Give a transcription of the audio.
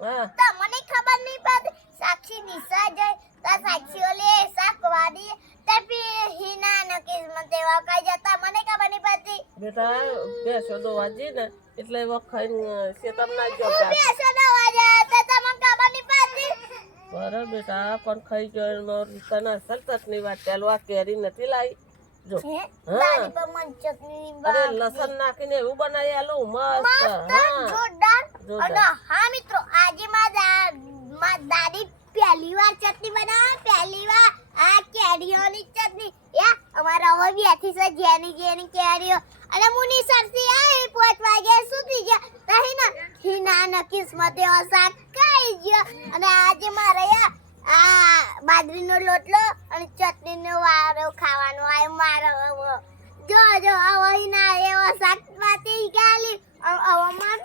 હા તમને ખબર નહીં પડતી સાક્ષી નિશા જાય તા સાક્ષી ઓલે શાક વાડી તપી હિના ન કિસ્મત તેવા કઈ જતા મને ખબર નહીં પડતી બેટા બેસો દો વાજી ને એટલે વખાઈને શેતમ ના ગયો હું બેસો ન વાજે તો તમને ખબર નહીં પડતી બરાબર બેટા પણ ખાઈ ગયો તને સતત ની વાત ચાલો આ કેરી નથી લાવી જો દાદી પર મન ચટણી અરે લસણ નાખીને એવું બનાવી આલું મસ્ત જોરદાર જોરદાર. અને હા મિત્રો આજે માં દાદી પહેલી વાર ચટણી બનાવે પહેલી વાર આ કેરીઓની ચટણી યા અમારા હવે બેઠી છે જેની કેરીઓ અને મુની સરસી આવી 5 વાગે સુધી ગયા તહી ના હિના ન કિસ્મતે શાક ખાઈ ગયો અને આજે મારે આ બાજરીનો લોટલો અને ચટણીનો વારો ખાવાનો આયો મારો જો આવો હિના એવો શાક પાતી ગાલી હવે માર